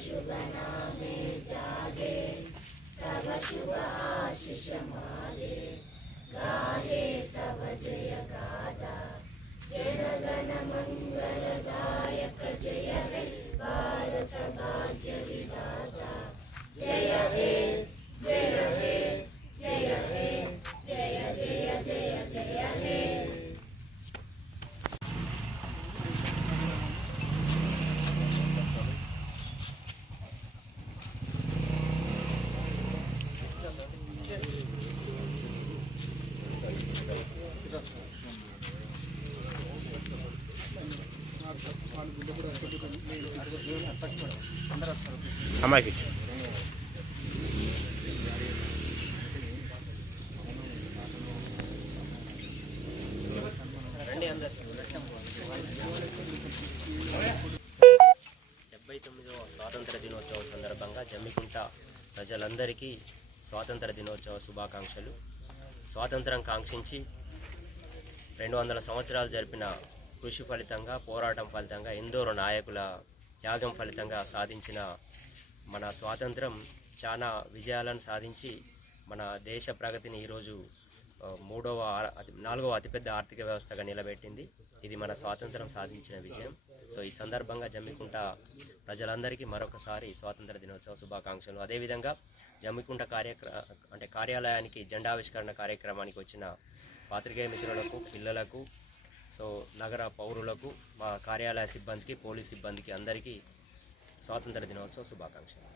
शुभ नामे जागे तव शुभ आशीष मागे गाहे तव जय गाथा जनगण मंगलदायक जय हे भारत भाग्य विधाता जय हे जय हे जय हे जय जय जय जय हे। అమ్మాయికి స్వాతంత్ర దినోత్సవ సందర్భంగా జమ్మికుంట ప్రజలందరికీ స్వాతంత్ర దినోత్సవ శుభాకాంక్షలు. స్వాతంత్రం కాంక్షించి 200 సంవత్సరాలు జరిపిన కృషి ఫలితంగా, పోరాటం ఫలితంగా, ఎందరో నాయకుల త్యాగం ఫలితంగా సాధించిన మన స్వాతంత్రం చాలా విజయాలను సాధించి మన దేశ ప్రగతిని ఈరోజు 4వ అతిపెద్ద ఆర్థిక వ్యవస్థగా నిలబెట్టింది. ఇది మన స్వాతంత్రం సాధించిన విజయం. సో ఈ సందర్భంగా జమ్మికుంట ప్రజలందరికీ మరొకసారి స్వాతంత్ర దినోత్సవ శుభాకాంక్షలు. అదేవిధంగా జమ్మికుంట కార్యాలయానికి జెండావిష్కరణ కార్యక్రమానికి వచ్చిన పాత్రికేయ మిత్రులకు, పిల్లలకు, సో నగర పౌరులకు, మా కార్యాలయ సిబ్బందికి, పోలీస్ సిబ్బందికి అందరికీ స్వాతంత్ర దినోత్సవ శుభాకాంక్షలు.